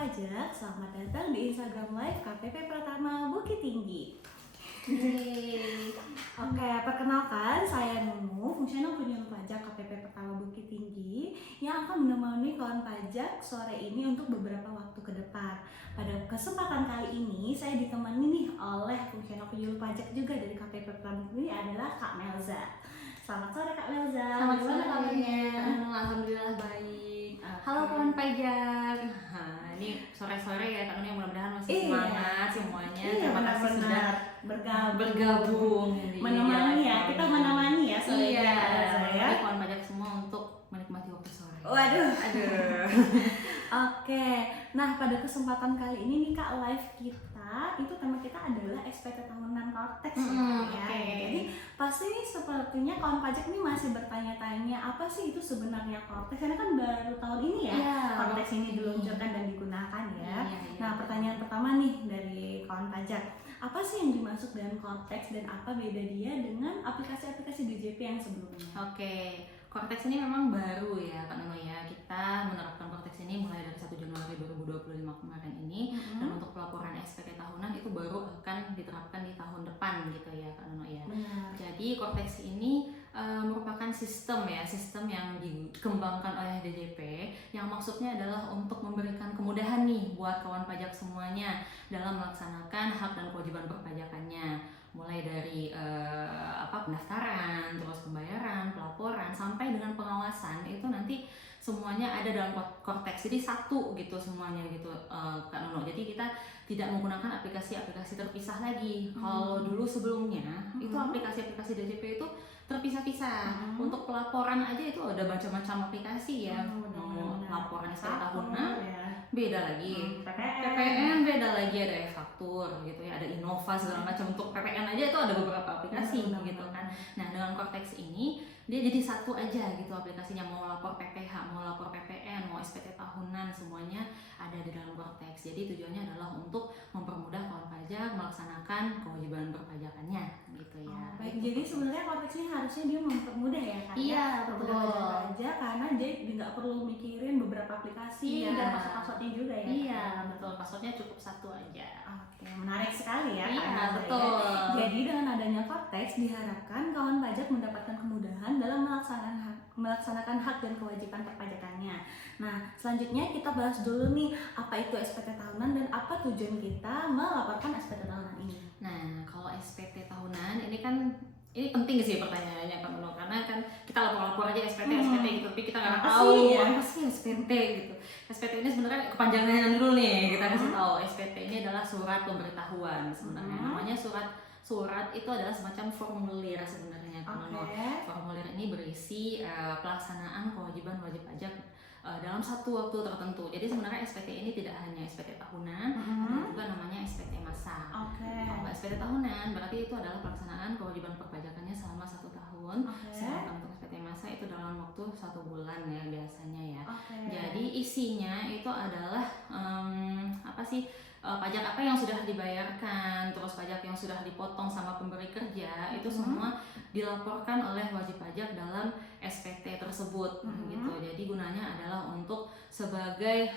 Pajak, selamat datang di Instagram Live KPP Pratama Bukit Tinggi. Oke, perkenalkan saya Nunu, fungsional penyuluh pajak KPP Pratama Bukit Tinggi yang akan menemani kawan pajak sore ini untuk beberapa waktu ke depan. Pada kesempatan kali ini saya ditemani nih oleh fungsional penyuluh pajak juga dari KPP Pratama Bukit Tinggi adalah Kak Melza. Selamat sore Kak Melza. Selamat sore. Gimana kabarnya? Alhamdulillah baik. Oke. Halo kawan pajak. Ini sore-sore ya Kak Nuni, mudah-mudahan masih semangat semuanya. Terima kasih sudah bergabung menemani ya. Kita menemani ya sore ini. Jadi kawan pajak semua untuk menikmati waktu sore. Waduh. Oke. Nah, pada kesempatan kali ini nih Kak, live kita itu tema kita adalah SPT tahunan Kortex ya. Jadi pasti nih sepertinya kawan pajak ini masih bertanya-tanya apa sih itu sebenarnya Kortex, karena kan baru tahun ini ya Kortex ini diluncurkan dan digunakan ya. Nah, pertanyaan pertama nih dari kawan pajak, apa sih yang dimaksud dengan Kortex dan apa beda dia dengan aplikasi-aplikasi DJP yang sebelumnya? Kortex ini memang baru ya Kak Nono ya. Kita menerapkan Kortex ini mulai dari 1 Januari 2025 kemarin ini. Dan untuk pelaporan SPT tahunan itu baru akan diterapkan di tahun depan gitu ya Kak Nono ya. Jadi Kortex ini merupakan sistem yang dikembangkan oleh DJP yang maksudnya adalah untuk memberikan kemudahan nih buat kawan pajak semuanya dalam melaksanakan hak dan kewajiban perpajakannya, mulai dari pendaftaran, terus pembayaran, pelaporan, sampai dengan pengawasan itu nanti semuanya ada dalam Kortex. Jadi satu gitu semuanya gitu Kak Nono. Jadi kita tidak menggunakan aplikasi-aplikasi terpisah lagi. Kalau dulu sebelumnya itu aplikasi-aplikasi DJP itu terpisah-pisah. Untuk pelaporan aja itu ada macam-macam aplikasi ya. Mau laporan SPT tahunan beda lagi, PPN beda lagi, ada e-faktur gitu ya, ada Innova segala macam. Untuk PPN aja itu ada beberapa aplikasi gitu kan. Nah, dengan Kortex ini dia jadi satu aja gitu aplikasinya. Mau lapor PPH, mau lapor PPN, mau SPT tahunan, semuanya ada di dalam Kortex. Jadi tujuannya adalah untuk mempermudah kawan pajak melaksanakan kewajiban perpajakannya gitu ya. Baik, jadi sebenarnya Kortex ini harusnya dia mempermudah ya Kak? Iya, betul. Pajak karena dia nggak perlu mikirin beberapa aplikasi dan password-passwordnya juga ya. Iya, betul. Passwordnya cukup satu aja. Oke, menarik sekali ya. Iya, betul. Jadi dengan adanya Kortex diharapkan kawan pajak mendapatkan kemudahan dalam melaksanakan hak dan kewajiban perpajakannya. Nah, selanjutnya kita bahas dulu nih apa itu SPT tahunan dan apa tujuan kita melaporkan SPT tahunan ini. Nah, kalau SPT tahunan ini penting sih pertanyaannya Kak Meno, karena kan kita lapor-lapor aja SPT gitu, tapi kita nggak tahu apa sih SPT gitu. SPT ini sebenarnya kepanjangannya dulu nih, kita kasih tahu. SPT ini adalah surat pemberitahuan sebenarnya. Namanya surat itu adalah semacam formulir sebenarnya Kak Meno. Formulir ini berisi pelaksanaan kewajiban wajib pajak dalam satu waktu tertentu. Jadi sebenarnya SPT ini tidak hanya SPT tahunan, ada juga namanya SPT masa. Kalau SPT tahunan berarti itu adalah pelaksanaan kewajiban perpajakannya selama 1 tahun. Sedangkan untuk SPT masa itu dalam waktu 1 bulan ya biasanya ya. Jadi isinya itu adalah pajak apa yang sudah dibayarkan, terus pajak yang sudah dipotong sama pemberi kerja, itu semua dilaporkan oleh wajib pajak dalam SPT tersebut gitu. Jadi gunanya adalah untuk sebagai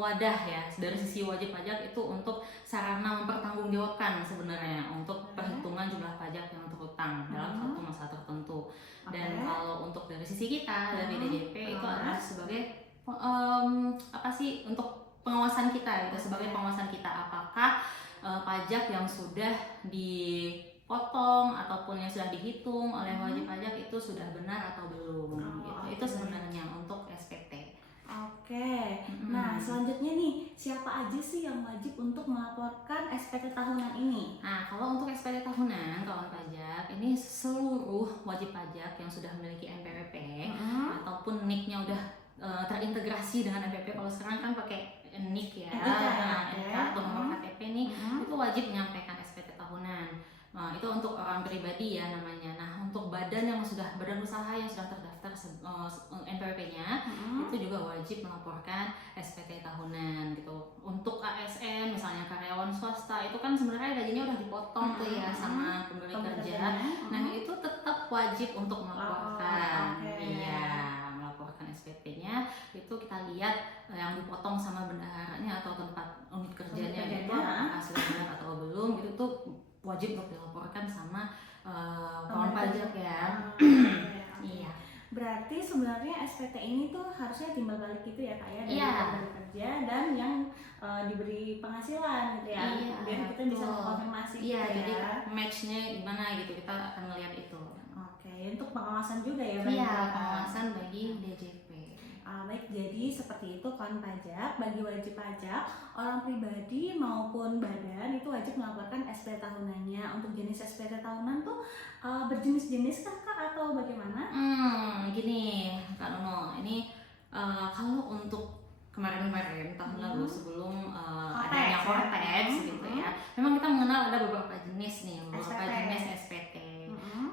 wadah ya dari sisi wajib pajak itu untuk sarana mempertanggungjawabkan sebenarnya untuk perhitungan jumlah pajak yang terutang dalam satu masa tertentu. Dan kalau untuk dari sisi kita dari DJP itu adalah sebagai untuk pengawasan kita gitu, sebagai pengawasan kita apakah pajak yang sudah dipotong ataupun yang sudah dihitung oleh wajib pajak itu sudah benar atau belum gitu. Itu sebenarnya untuk SPT. Nah selanjutnya nih, siapa aja sih yang wajib untuk melaporkan SPT tahunan ini? Nah, kalau untuk SPT tahunan kawan pajak ini seluruh wajib pajak yang sudah memiliki NPWP ataupun NIK-nya udah terintegrasi dengan NPWP. Kalau sekarang kan pakai NIK ya, NIK atau nomor KTP nih, itu wajib menyampaikan SPT tahunan. Nah, itu untuk orang pribadi ya namanya. Nah, untuk badan usaha yang sudah terdaftar NPWP-nya itu juga wajib melaporkan SPT tahunan gitu. Untuk ASN misalnya karyawan swasta itu kan sebenarnya gajinya udah dipotong tuh ya sama pemberi kerja. Nah, itu tetap wajib untuk melaporkan. Melaporkan SPT-nya itu kita lihat yang dipotong sama bendaharanya atau wajib untuk dilaporkan sama kawan pajak ya. Iya. Berarti sebenarnya SPT ini tuh harusnya timbal balik gitu ya Kak ya, dari Iya. yang bekerja dan yang diberi penghasilan gitu ya, Iya, biar kita bisa betul. mengkonfirmasi Iya, gitu jadi ya. match-nya gimana gitu, kita akan melihat itu. Oke, untuk pengawasan juga ya bagi Iya, Kakak. pengawasan bagi DJP. Baik, jadi seperti itu kawan pajak. Bagi wajib pajak, orang pribadi maupun badan itu wajib melaporkan SPT tahunannya. Untuk jenis SPT tahunan tuh berjenis-jenis Kak atau bagaimana? Gini Kak Nono, ini kalau untuk kemarin-kemarin tahun lalu sebelum adanya Cortex gitu ya, memang kita mengenal ada beberapa jenis nih, beberapa jenis SPT.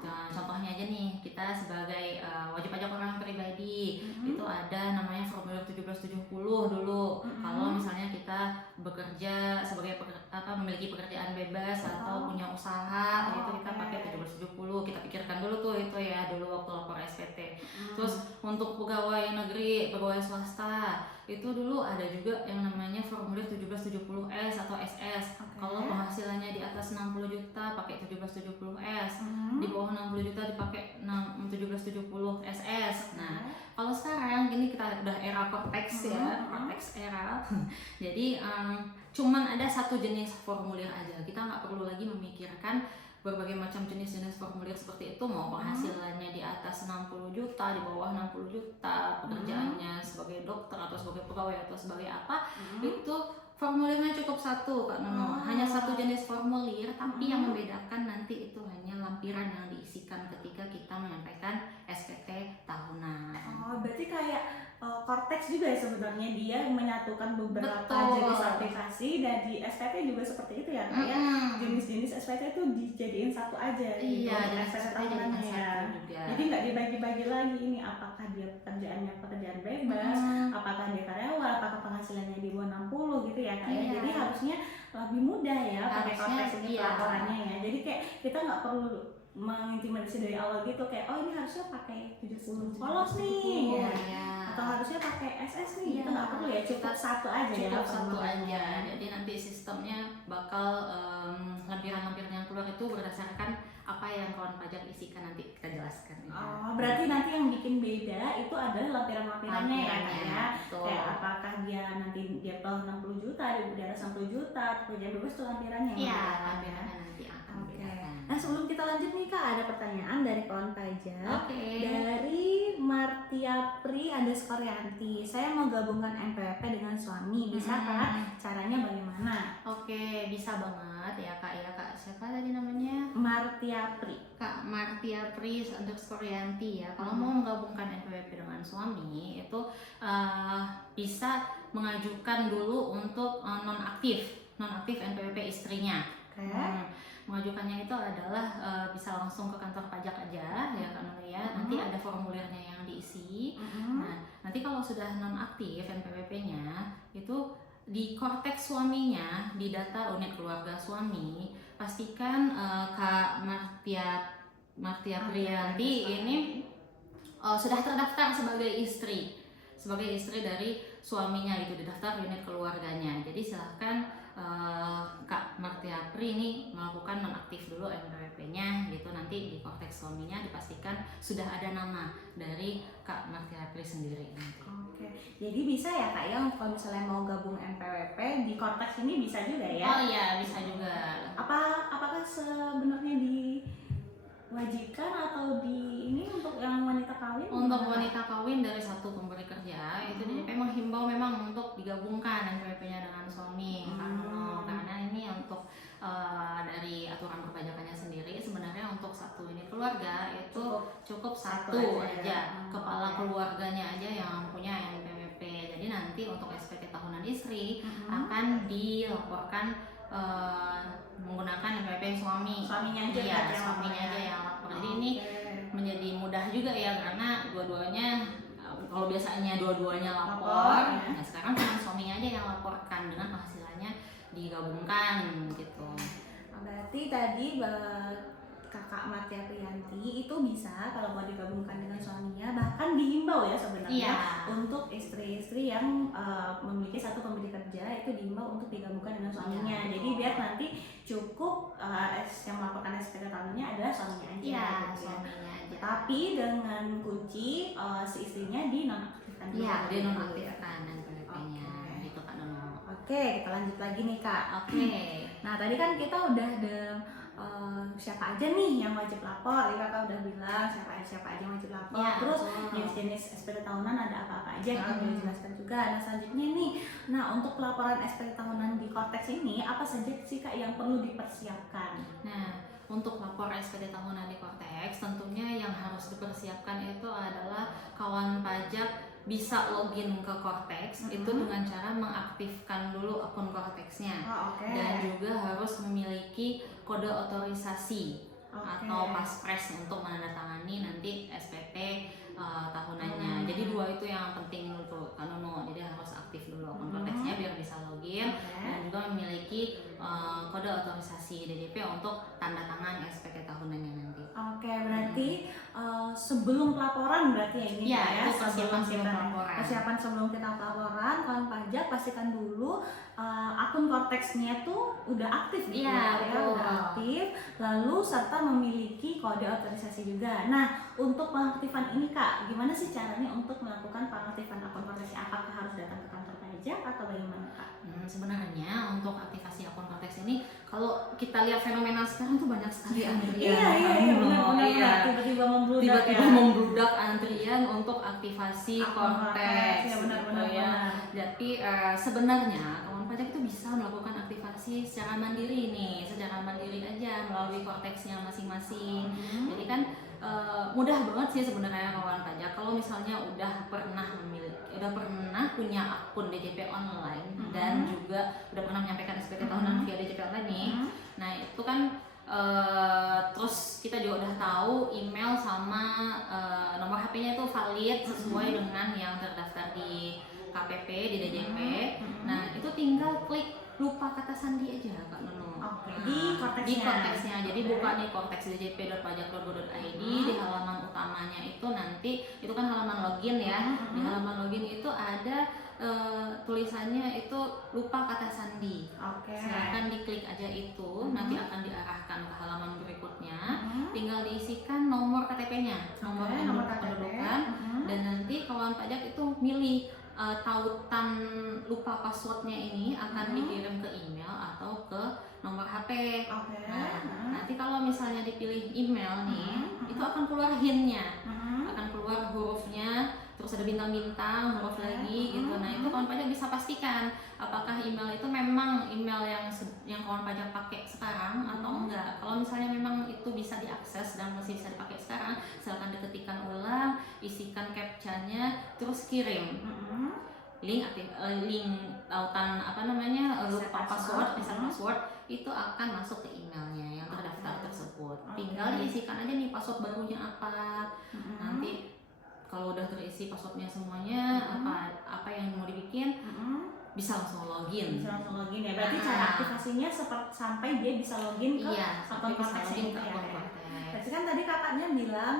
Nah, contohnya aja nih, kita sebagai wajib pajak orang pribadi itu ada namanya formulir 1770 dulu. Kalau misalnya kita bekerja sebagai memiliki pekerjaan bebas atau punya usaha, itu kita pakai 1770. Kita pikirkan dulu tuh itu ya dulu waktu lapor SPT. Terus untuk pegawai negeri, pegawai swasta itu dulu ada juga yang namanya formulir 1770S atau SS. Kalau penghasilannya di atas 60 juta pakai 1770S, di bawah 60 juta dipakai 1770 SS. Nah, kalau sekarang ini kita udah era Cortex ya, Cortex era. Jadi cuman ada satu jenis formulir aja. Kita nggak perlu lagi memikirkan berbagai macam jenis-jenis formulir seperti itu, mau penghasilannya di atas 60 juta, di bawah 60 juta, pekerjaannya sebagai dokter atau sebagai pegawai atau sebagai apa, itu formulirnya cukup satu Kak Nono. Hanya satu jenis formulir, tapi yang membedakan nanti itu hanya lampiran yang diisikan ketika kita menyampaikan SPT tahunan. Berarti kayak Cortex juga ya sebenarnya, dia menyatukan beberapa jenis aplikasi, dan di SPT juga seperti itu ya Kak ya. Jenis-jenis SPT itu dijadiin satu aja gitu untuk SPT tahunannya ya. Jadi nggak dibagi-bagi lagi ini apakah dia pekerjaannya pekerjaan bebas, apakah dia karyawan, apakah penghasilannya di bawah 60 gitu ya Kak ya. Jadi harusnya lebih mudah ya pakai Cortex ini pelaporannya ya. Jadi kayak kita nggak perlu mengintimidasi dari awal gitu, kayak oh ini harusnya pakai 70 polos nih atau harusnya pakai SS nih, itu nggak perlu ya, cukup satu aja ya. Cukup satu aja. Jadi nanti sistemnya bakal lampiran-lampiran yang keluar itu berdasarkan apa yang kawan pajak isikan, nanti kita jelaskan ya. Berarti nanti yang bikin beda itu adalah lampiran-lampirannya ya Kak ya. Kayak apakah dia nanti dia bawah 60 juta, di atas 60 juta, pekerjaan bebas itu lampirannya. Iya, lampirannya nanti akan bedakan. Nah, sebelum kita lanjut nih Kak, ada pertanyaan dari kawan pajak. Dari Martia Pri _Yanti. Saya mau gabungkan NPWP dengan suami, bisa Kak? Caranya bagaimana? Bisa banget ya Kak ya. Kak siapa tadi namanya? Martia Pri. Kak Martia Pri _Yanti ya. Kalau mau menggabungkan NPWP dengan suami itu bisa mengajukan dulu untuk nonaktif NPWP istrinya. Mengajukannya itu adalah bisa langsung ke kantor pajak aja ya Kak Nono ya. Nanti ada formulirnya yang diisi. Nah, nanti kalau sudah nonaktif NPWP-nya itu di Cortex suaminya, di data unit keluarga suami, pastikan Kak Martia Priyanti ini sudah terdaftar sebagai istri dari suaminya, itu didaftar unit keluarganya. Jadi silahkan Kak Martia Pri ini melakukan nonaktif dulu NPWP-nya gitu. Nanti di Cortex suaminya dipastikan sudah ada nama dari Kak Martia Pri sendiri nanti. Jadi bisa ya Kak ya, kalau misalnya mau gabung NPWP di Cortex ini bisa juga ya? Oh iya, bisa juga. Apakah sebenarnya diwajibkan atau ini untuk yang wanita kawin? Untuk wanita kawin dari satu pemberi kerja itu DJP menghimbau memang untuk digabungkan NPWP-nya dengan suami karena ini untuk dari aturan perpajakannya sendiri sebenarnya untuk satu unit keluarga itu cukup satu aja kepala keluarganya aja yang punya NPWP. Jadi nanti untuk SPT tahunan istri akan dilaporkan menggunakan NPWP suaminya aja yang lapor. Jadi ini menjadi mudah juga ya, karena dua-duanya kalau biasanya dua-duanya lapor, nah sekarang cuma suaminya aja yang laporkan dengan penghasilannya digabungkan gitu. Berarti tadi Kakak Martia Priyanti itu bisa kalau mau digabungkan dengan suaminya, bahkan dihimbau ya sebenarnya untuk istri-istri yang memiliki satu pemberi kerja itu dihimbau untuk digabungkan dengan suaminya. Jadi biar nanti cukup yang melaporkan SPT tahunannya adalah suaminya aja. Suaminya aja. Tapi dengan kunci si istrinya dinonaktifkan dulu. Iya, dinonaktifkan NPWP-nya. Gitu Kak Nono. Oke, kita lanjut lagi nih Kak. Nah tadi kan kita udah ada siapa aja nih yang wajib lapor, Kakak udah bilang siapa aja yang wajib lapor. Terus jenis SPT tahunan ada apa-apa aja, Kakak udah jelaskan juga. Nah selanjutnya nih, untuk pelaporan SPT tahunan di Kortex ini apa saja sih Kak yang perlu dipersiapkan? Nah, untuk lapor SPT tahunan di Kortex, tentunya yang harus dipersiapkan itu adalah kawan pajak bisa login ke Kortex itu dengan cara mengaktifkan dulu akun Kortexnya. Dan juga harus memiliki kode otorisasi atau paspres untuk menandatangani nanti SPT tahunannya. Jadi dua itu yang penting untuk Kak Nono. Jadi harus aktif dulu akun Kortexnya biar bisa login dan juga memiliki kode otorisasi DJP untuk tanda tangan SPT tahunannya nanti. Oke, berarti sebelum pelaporan berarti ya ini ya, persiapan sebelum kita pelaporan, kawan pajak pastikan dulu akun Kortexnya tuh udah aktif gitu udah aktif, lalu serta memiliki kode otorisasi juga. Nah, untuk pengaktifan ini Kak, gimana sih caranya untuk melakukan pengaktifan akun Kortex? Apakah harus datang ke kantor pajak atau bagaimana Kak? Sebenarnya untuk aktivasi akun Kortex ini, kalau kita lihat fenomena sekarang tuh banyak sekali antrian. Iya, benar. Tiba-tiba membludak antrian untuk aktivasi Kortex. Benar. Jadi sebenarnya kawan pajak itu bisa melakukan aktivasi secara mandiri aja melalui Kortexnya masing-masing. Jadi kan mudah banget sih sebenarnya kawan pajak kalau misalnya udah pernah punya akun DJP online dan juga udah pernah menyampaikan SPT tahunan via DJP online nih. Nah itu kan terus kita juga udah tahu email sama nomor HP-nya itu valid sesuai dengan yang terdaftar di KPP di DJP. Nah itu tinggal klik lupa kata sandi aja Kak Nono. Di Kortexnya. Jadi buka di kortex.djp.pajak.go.id di halaman utamanya itu nanti itu kan halaman login ya. Di halaman login itu ada tulisannya itu lupa kata sandi. Silakan diklik aja itu, nanti akan diarahkan ke halaman berikutnya. Tinggal diisikan nomor KTP-nya, nomor kependudukan, dan nanti kawan pajak itu milih tautan lupa passwordnya ini akan dikirim ke email atau ke nomor HP. Nah, nanti kalau misalnya dipilih email nih, itu akan keluar hint-nya, akan keluar hurufnya, terus ada bintang-bintang, huruf lagi gitu. Nah itu kawan pajak bisa pastikan apakah email itu memang email yang kawan pajak pakai sekarang atau enggak. Kalau misalnya memang itu bisa diakses dan masih bisa dipakai sekarang, silakan diketikkan ulang, isikan captcha-nya, terus kirim. Link tautan lupa password, password itu akan masuk ke emailnya yang terdaftar tersebut. Tinggal diisikan aja nih password barunya apa. Nanti kalau udah terisi passwordnya semuanya, apa yang mau dibikin, bisa langsung login. Ya. Berarti cara aktivasinya sampai dia bisa login ke akun Kortex. Berarti kan tadi kakaknya bilang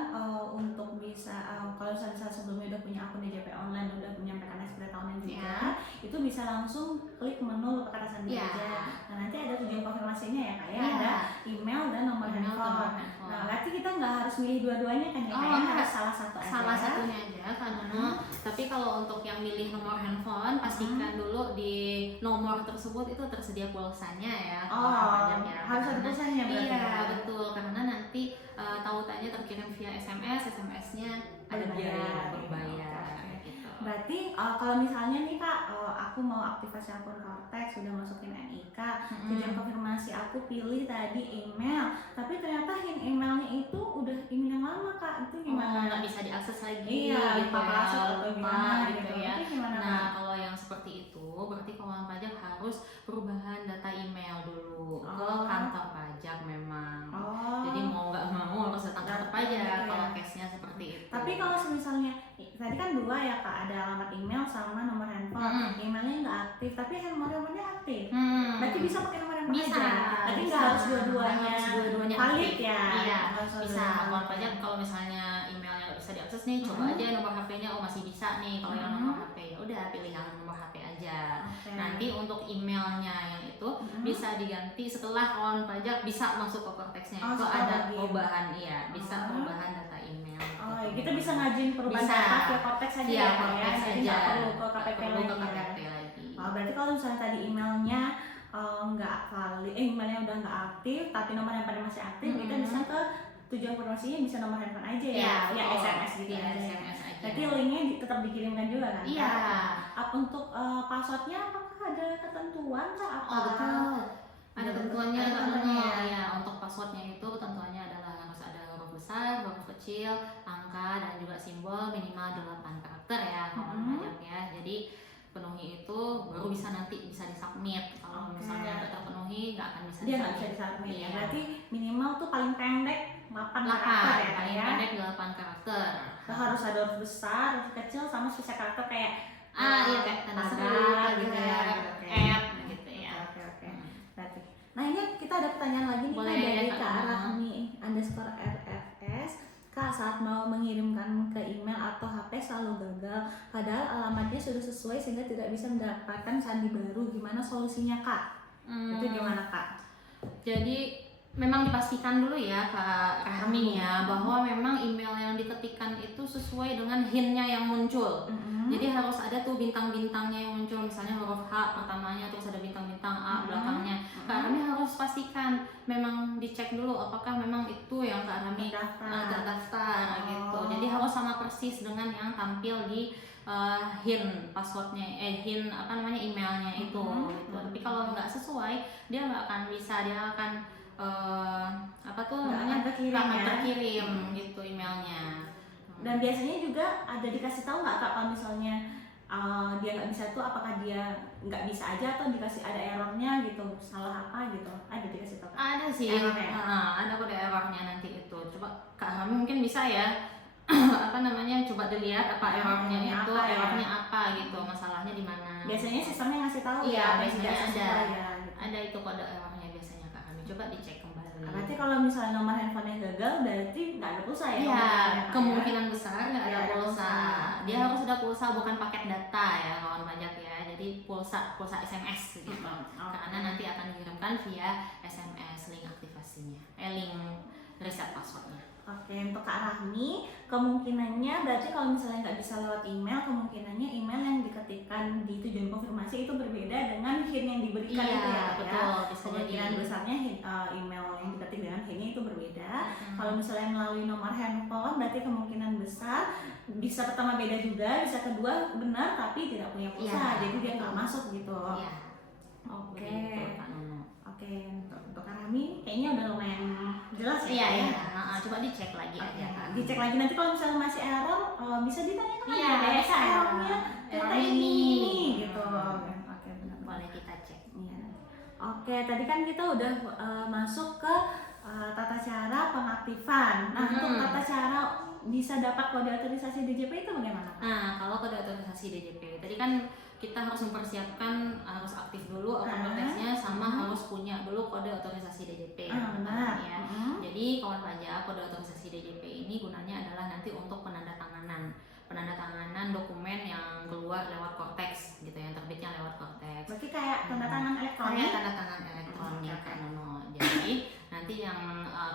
untuk bisa kalau misalnya sebelumnya udah punya akun DJP online, udah menyampaikan SPT tahunan juga, itu bisa langsung klik menu lupa kata sandi aja. Nah nanti ada tujuan konfirmasinya ya Kak ya, ada email dan nomor handphone. Nah berarti kita nggak harus milih dua-duanya kan ya, harus salah satu aja. Salah satunya aja kan Tapi kalau untuk yang milih nomor handphone, pastikan dulu di nomor tersebut itu tersedia pulsanya ya. Harus ada pulsanya berarti. Iya betul, karena nanti tautannya terkirim via SMS-nya ada biaya berbayar. Berarti kalau misalnya nih Kak, aku mau aktivasi akun Kortex, sudah masukin NIK, tujuan konfirmasi aku pilih tadi email, tapi ternyata emailnya itu udah email yang lama Kak, itu gimana? Nggak bisa diakses lagi, gitu lupa gitu ya. Nah kalau yang seperti itu, berarti kawan pajak harus perubahan data email dulu ke kantor pajak memang. Jadi mau nggak mau harus datang ke kantor pajak kalau case-nya seperti itu. Tapi kalau misalnya tadi kan dua ya Kak, ada alamat email sama nomor handphone. Emailnya nggak aktif, tapi nomor-nomornya aktif. Hmm. Berarti bisa pakai nomor handphone Bisa, aja. Tapi bisa. nggak harus dua-duanya Nggak harus dua-duanya valid aktif. ya. Iya, Harus bisa. dua-duanya Kalau valid. pajak kalau misalnya emailnya nggak bisa diakses nih, coba aja nomor HP-nya masih bisa nih. Kalau yang nomor HP ya udah pilih yang nomor HP aja. Oke. Nanti untuk emailnya yang itu bisa diganti setelah kawan pajak bisa masuk ke Cortex-nya. Oh, Itu setelah ada login. perubahan, iya, bisa perubahan data email. Oh, ya, kita bisa ngajuin perubahan Bisa. data via Cortex aja Via ya, Cortex jadi aja. nggak perlu ke Nggak KPP perlu ke lagi ya. KPP lagi. Oh, berarti kalau misalnya tadi emailnya nggak valid, emailnya udah nggak aktif, tapi nomor handphone masih aktif, kita bisa ke tujuan informasinya bisa nomor handphone aja ya, Iya, via betul. SMS gitu Via aja. SMS aja. Berarti linknya tetap dikirimkan juga kan? Iya. Untuk passwordnya apakah ada ketentuan kah? Apa? Oh betul. Ada ketentuannya Ada Kak ketentuannya Nono. ya. Ya, untuk passwordnya itu ketentuannya adalah harus ada huruf besar, huruf kecil, angka dan juga simbol minimal 8 karakter ya kawan pajak ya. Jadi penuhi itu baru bisa nanti bisa disubmit. Kalau misalnya nggak terpenuhi nggak akan bisa Dia nggak bisa disubmit ya. Iya. Berarti minimal tuh paling pendek 8 karakter 8, ya, paling ya. pendek 8 karakter. Harus ada huruf besar, huruf kecil, sama sisa karakter kayak Iya kayak tanda pagar, seru, gitu ya. Oke. add gitu ya. Oke. Berarti. Nah, ini kita ada pertanyaan lagi nih Boleh, Kak, dari Kak Kak Nono. Rahmi_RFS. Kak, saat mau mengirimkan ke email atau HP selalu gagal, padahal alamatnya sudah sesuai sehingga tidak bisa mendapatkan sandi baru. Gimana solusinya Kak? Itu gimana Kak? Jadi memang dipastikan dulu ya Kak Rahmi ya bahwa memang email yang diketikkan itu sesuai dengan hint-nya yang muncul. Jadi harus ada tuh bintang-bintangnya yang muncul, misalnya huruf H pertamanya terus ada bintang-bintang A belakangnya. Kak Rahmi harus pastikan memang dicek dulu apakah memang itu yang Kak Rahmi terdaftar gitu. Jadi harus sama persis dengan yang tampil di hint passwordnya, hint emailnya itu gitu. Tapi kalau nggak sesuai dia nggak akan bisa, dia akan terkirim, nggak akan ya? terkirim gitu emailnya. Dan biasanya juga ada dikasih tahu nggak Kak kalau misalnya dia nggak bisa tuh, apakah dia nggak bisa aja atau dikasih ada errornya gitu, salah apa gitu, ada dikasih tahu Kak? Ada sih, Errornya. ada kode errornya nanti itu. Coba Kak Rami mungkin bisa ya coba dilihat apa errornya itu, apa ya? errornya apa gitu, masalahnya di mana. Biasanya sistemnya ngasih tahu Iya, ya, biasanya tidak sesuai ada. ya, gitu. Ada itu kode errornya biasanya Kak Rami. Coba dicek kembali. Berarti kalau misalnya nomor handphonenya gagal, berarti nggak ada pulsa ya? Iya, kemungkinan ya, Kak, kemungkinan besar nggak ada Nggak ada pulsa. pulsa. Dia harus ada pulsa, bukan paket data ya kawan pajak ya. Jadi pulsa SMS gitu. Karena nanti akan dikirimkan via SMS link aktivasinya, link reset passwordnya. Oke, untuk Kak Rahmi, kemungkinannya berarti kalau misalnya nggak bisa lewat email, kemungkinannya email yang diketikkan di tujuan konfirmasi itu berbeda dengan hint yang diberikan Iya, itu ya, Kak, betul, ya. bisa Kemungkinan jadi. besarnya email yang diketik dengan hintnya itu berbeda. Kalau misalnya melalui nomor handphone, berarti kemungkinan besar bisa pertama beda juga, bisa kedua benar tapi tidak punya pulsa, Iya, jadi dia nggak betul. masuk gitu. Iya. Oke. Begitu, Kak Nono. Oke, untuk Kak Rahmi kayaknya udah lumayan jelas ya. Iya, Kak, ya? iya. Coba dicek lagi aja Kak. Dicek lagi nanti kalau misalnya masih error bisa ditanyakan lagi. Iya, Kayak bisa. errornya Error data ini gitu. Oke, benar. Boleh kita cek. Iya. Oke, tadi kan kita udah masuk ke tata cara pengaktifan. Nah, untuk tata cara bisa dapat kode otorisasi DJP itu bagaimana, Kak? Nah, kalau kode otorisasi DJP, tadi kan kita harus mempersiapkan, harus aktif dulu akun Cortex-nya, sama harus punya dulu kode otorisasi DJP. Benar. Ya. Jadi kawan pajak, kode otorisasi DJP ini gunanya adalah nanti untuk penandatanganan dokumen yang keluar lewat Cortex gitu, yang terbitnya lewat Cortex. Berarti kayak tanda tangan elektronik. Kayak tanda tangan elektronik kan Nono. Jadi nanti yang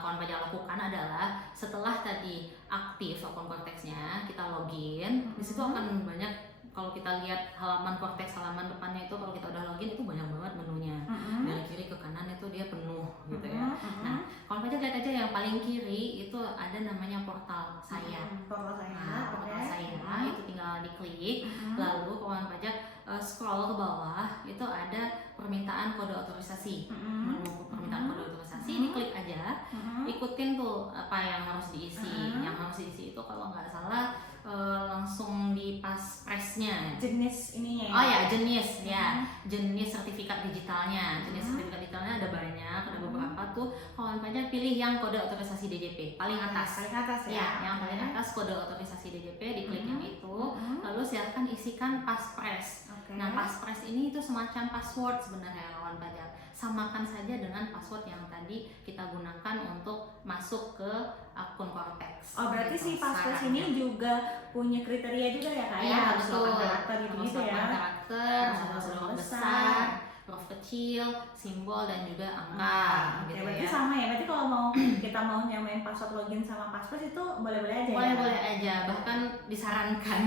kawan pajak lakukan adalah setelah tadi aktif akun Cortex-nya, kita login. Di situ akan banyak, kalau kita lihat halaman Cortex, halaman depannya itu kalau kita udah login itu banyak banget menunya. Dari kiri ke kanan itu dia penuh gitu ya. Nah, kawan pajak lihat aja yang paling kiri itu ada namanya portal saya. Portal saya. Nah, portal saya itu tinggal diklik, lalu kawan pajak scroll ke bawah itu ada permintaan kode otorisasi. Menu permintaan kode otorisasi, diklik aja, ikutin tuh apa yang harus diisi. Yang harus diisi itu kalau nggak salah langsung di pressnya. Jenis ininya ya. Oh ya, jenis ya, jenis sertifikat digitalnya. Jenis sertifikat digitalnya ada banyak, ada beberapa tuh. Kawan pajak pilih yang kode otorisasi DJP paling atas. Paling atas ya. Ya, yang paling atas kode otorisasi DJP, diklik yang itu. Lalu silakan isikan passphrase. Nah, Passpres ini itu semacam password sebenarnya kawan pajak. Samakan saja dengan password yang tadi kita gunakan untuk masuk ke akun Cortex. Oh, berarti gitu, si Passpres sarannya. ini juga punya kriteria juga ya Kak? Iya, harus betul. 8 karakter gitu ya. 8 karakter, Harus huruf huruf besar, huruf kecil, simbol dan juga angka Oke, gitu berarti ya. sama ya. Berarti kalau mau kita mau nyamain password login sama Passpres itu boleh-boleh aja ya? Boleh-boleh aja, bahkan disarankan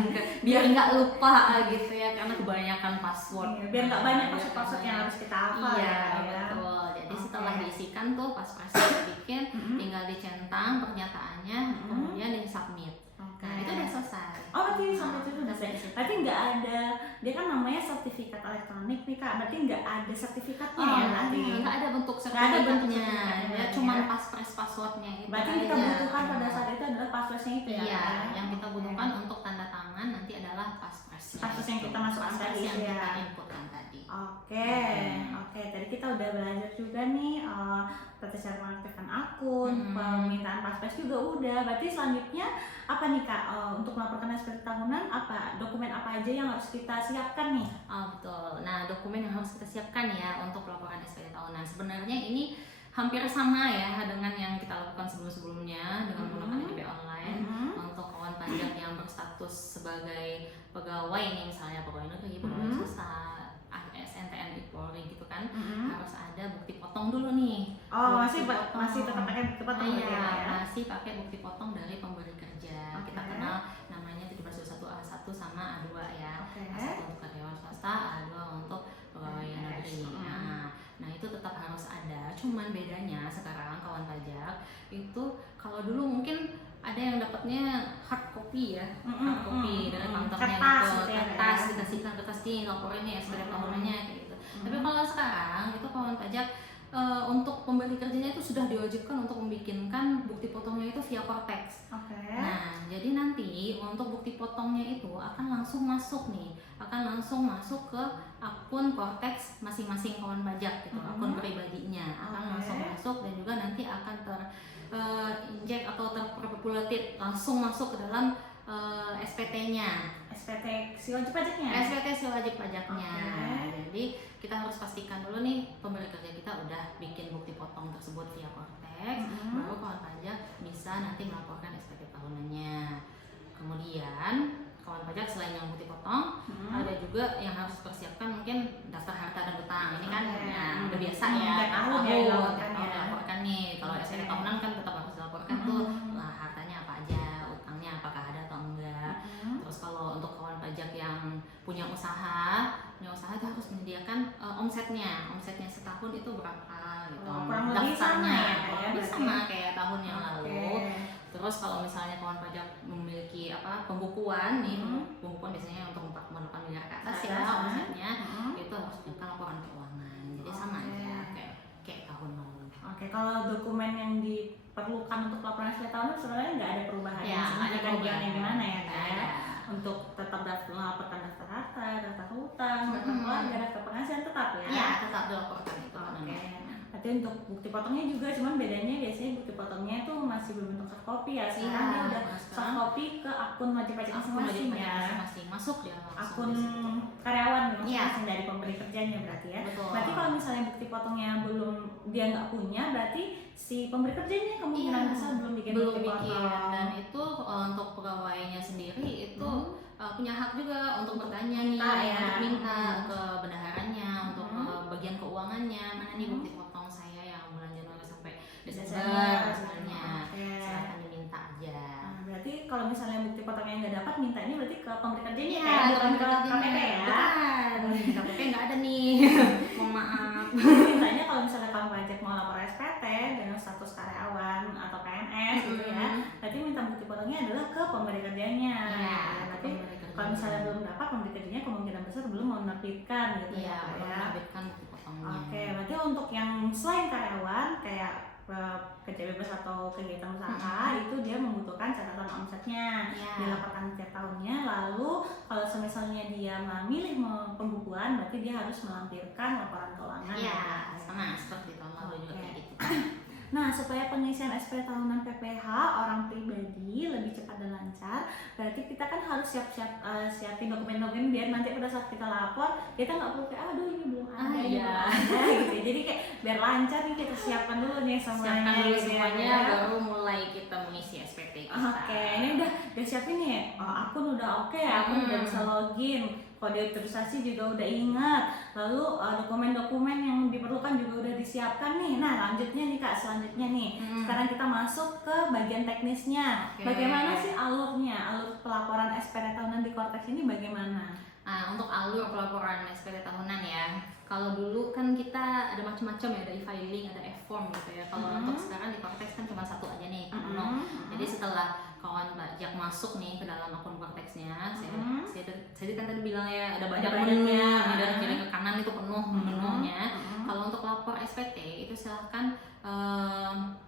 biar nggak lupa gitu ya, karena kebanyakan password. Iya, biar nggak banyak Biar password-password yang banyak. harus kita hafal Iya, ya Kak ya. betul. Jadi Oke. setelah diisikan tuh Passpres kita bikin, tinggal dicentang pernyataannya, kemudian di submit. Oke. Nah, itu udah selesai. Oh, berarti sampai situ udah selesai. Berarti nggak ada, dia kan namanya sertifikat elektronik nih Kak. Berarti nggak ada sertifikatnya ya berarti. Nggak ada bentuk Nggak ada bentuk sertifikatnya, sertifikatnya ya ya. cuma Passpres passwordnya itu Berarti aja. kita butuhkan pada saat itu adalah passwordnya itu ya. Iya, Kak? yang kita butuhkan untuk tanda tangan nanti adalah Passpres-nya. Passpres yang kita masukkan Passpres tadi yang itu ya. kita inputkan tadi. Oke, oke. Tadi kita udah belajar juga nih tata cara mengaktifkan akun, permintaan Passpres juga udah. Berarti selanjutnya apa nih Kak untuk melaporkan SPT tahunan? Apa dokumen apa aja yang harus kita siapkan nih? Oh, betul. Nah, dokumen yang harus kita siapkan ya untuk laporan SPT tahunan. Sebenarnya ini hampir sama ya dengan yang kita lakukan sebelum-sebelumnya dengan menggunakan EDP online. Untuk kawan pajak yang berstatus sebagai pegawai nih, misalnya pegawai negeri, pegawai swasta, ASN, TNI, Polri gitu kan, harus ada bukti potong dulu nih. Oh, Bukti masih tetap pakai bukti potong berarti Iya, ya? masih pakai bukti potong dari pemberi kerja. Kita kenal namanya 1721 A1 sama A2 ya. A1 untuk karyawan swasta, A2 untuk pegawai negeri. Nah, itu tetap harus ada. Cuman bedanya sekarang kawan pajak itu kalau dulu mungkin ada yang dapatnya hard copy ya, hard copy dari kantornya gitu, kertas dikasihkan kertas nih laporin nih SPT tahunannya kayak gitu. Tapi kalau sekarang itu kawan pajak untuk pemberi kerjanya itu sudah diwajibkan untuk membikinkan bukti potongnya itu via Cortex. Nah, jadi nanti untuk bukti potongnya itu akan langsung masuk nih, akan langsung masuk ke akun Cortex masing-masing kawan pajak gitu, akun pribadinya akan langsung masuk dan juga nanti akan injek atau terpopulated langsung masuk ke dalam SPT-nya. SPT si wajib pajaknya? SPT si wajib pajaknya. Jadi kita harus pastikan dulu nih pemberi kerja kita udah bikin bukti potong tersebut via Cortex, baru kawan pajak bisa nanti melaporkan SPT tahunannya. Kemudian kawan pajak selain yang bukti potong, ada juga yang harus dipersiapkan mungkin daftar harta dan utang. Ini kan udah biasa ya, tiap tahun dilaporkan nih. Kalau SPT tahunan kan tetap harus dilaporkan tuh hartanya apa aja, utangnya apakah ada atau enggak. Terus kalau untuk kawan pajak yang punya usaha itu harus menyediakan omsetnya setahun itu berapa gitu. Kurang lebih sama ya, sama kayak tahun yang lalu. Terus kalau misalnya kawan pajak memiliki pembukuan nih, pembukuan biasanya untuk 4,8 miliar ke atas ya omsetnya, itu harus menunjukkan laporan keuangan. Jadi sama aja kayak tahun lalu. Oke, kalau dokumen yang diperlukan untuk laporan SPT tahunan sebenarnya nggak ada perubahan. Ya, nggak ada perubahan yang gimana ya Kak? Ada. Untuk tetap melaporkan daftar harta, daftar hutang, daftar keluarga, daftar penghasilan tetap ya? Iya, tetap dilaporkan itu. Oke. Berarti untuk bukti potongnya juga, cuman bedanya biasanya bukti potongnya itu masih berbentuk hard copy ya. Sekarang dia udah soft copy ke akun wajib pajak masing-masing ya. Masuk dia Akun karyawan masing-masing dari pemberi kerjanya berarti ya. Betul. Berarti kalau misalnya bukti potongnya dia nggak punya, berarti si pemberi kerjanya kemungkinan besar belum bikin bukti potong. Dan itu untuk pegawainya sendiri itu punya hak juga untuk bertanya nih, untuk minta ke bendaharanya, untuk bagian keuangannya, mana nih bukti potong saya yang bulan Januari sampai Desember misalnya, silakan diminta aja. Berarti kalau misalnya bukti potongnya nggak dapat, mintanya berarti ke pemberi kerjanya ya, bukan ke KPP ya? Di KPP nggak ada nih, mohon maaf. Mintanya kalau misalnya kamu pajak mau lapor SPT dengan status karyawan atau PNS gitu ya, berarti minta bukti potongnya adalah ke pemberi kerjanya. Berarti kalau misalnya belum dapat, pemberi kerjanya kemungkinan besar belum menerbitkan gitu ya. Menerbitkan bukti potongnya. Oke, berarti untuk yang selain karyawan kayak kerja bebas atau kegiatan usaha itu dia membutuhkan catatan omsetnya, dilaporkan tiap tahunnya. Lalu kalau misalnya dia memilih pembukuan, berarti dia harus melampirkan laporan keuangan. Iya, sama seperti tahun lalu juga kayak gitu. Nah, supaya pengisian SPT tahunan PPH orang pribadi lebih cepat dan lancar, berarti kita kan harus siapin dokumen-dokumen biar nanti pada saat kita lapor, kita nggak perlu kayak aduh ini belum ada, ini iya. belum ada gitu. Jadi kayak biar lancar nih kita siapkan dulu nih semuanya. Siapkan dulu gitu semuanya, ya. baru mulai kita mengisi SPT kita. Oke, ini udah siapin nih. Oh, akun udah oke, akun udah bisa login. Kode autorisasi juga udah ingat, lalu dokumen-dokumen yang diperlukan juga udah disiapkan nih. Nah lanjutnya nih Kak, selanjutnya nih sekarang kita masuk ke bagian teknisnya. Bagaimana sih alur pelaporan SPT tahunan di Cortex ini bagaimana? Nah, untuk alur pelaporan SPT tahunan ya, kalau dulu kan kita ada macam-macam ya, ada e-filing, ada e-form gitu ya. Kalau untuk sekarang di Cortex kan cuma satu aja nih, Jadi setelah kawan pajak masuk nih ke dalam akun Cortexnya, saya kan tadi bilang ya ada banyak menu, dari kiri ke kanan itu penuh menunya. Kalau untuk lapor SPT itu silahkan